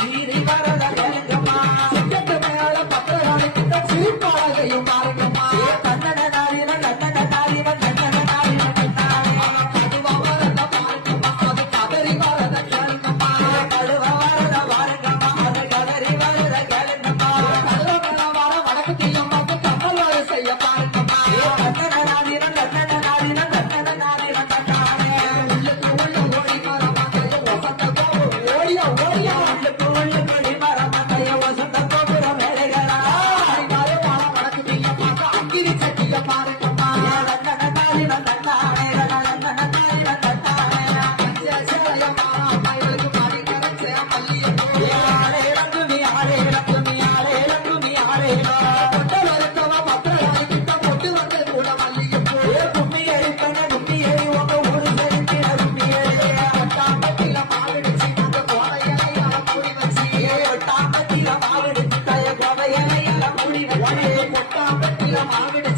சீரி வரத கேளுங்கம்மா சிங்கத்து மேல பத்திரகாளி கிட்ட சிரிப்பாளையும் பாருங்கம்மா கண்ணன நாளின கண்ணன நாளின கண்ணன நாளின கண்ணாலே கடுவா வரத பாருங்கம்மா அது கதறி வரத கேளுங்கம்மா கடுவா வரத பாருங்கம்மா அது கதறி வரத கேளுங்கம்மா கடுவ மேல வர வடக்கு தீயம்மாக்கு கமல் வர செய்ய பாருங்கம்மா கண்ணன நாளின கண்ணன நாளின கண்ணன நாளின கண்ணாலே உள்ளுக்கு உள்ள ஓடி வர மாத்தைய வசந்த கோபுரம் ஓடியா ஓடியா உள்ளுக்கு உள்ள ஓடி வர மாத்தைய வசந்த கோபுரம் வேலைகளா மாறு வாழ வடக்கு தீயம்மாக்கு அக்கிரி சட்டிய பாருங்கம்மா கண்ணன நாளின கண்ணாலே கண்ணன நாளின கண்ணாலே பஞ்ச சேலையம்மா அம்மாயிகளுக்கு மணி கரைச்ச மல்லியப்பூ ஆளே லங்குமி ஆளே லங்குமி ஆளே லங்குமி ஆளே பொட்ட வரத்தவ பத்திரகாளி கிட்ட பொட்டு வந்து கூட மல்லியப்பூ கும்மி அடிப்பன கும்மி ஏறி உங்க ஊரு செலுத்தின கும்மி ஏறி ஒட்டாம்பத்தில மாவிடுச்சு அந்த கோவையலையால மூடி வச்சு ஒட்டாம்பத்தில மாவிடுச்சு தய கோவையலையால மூடி வச்சு ஒட்டாம்பத்தில மாவிடுச்சு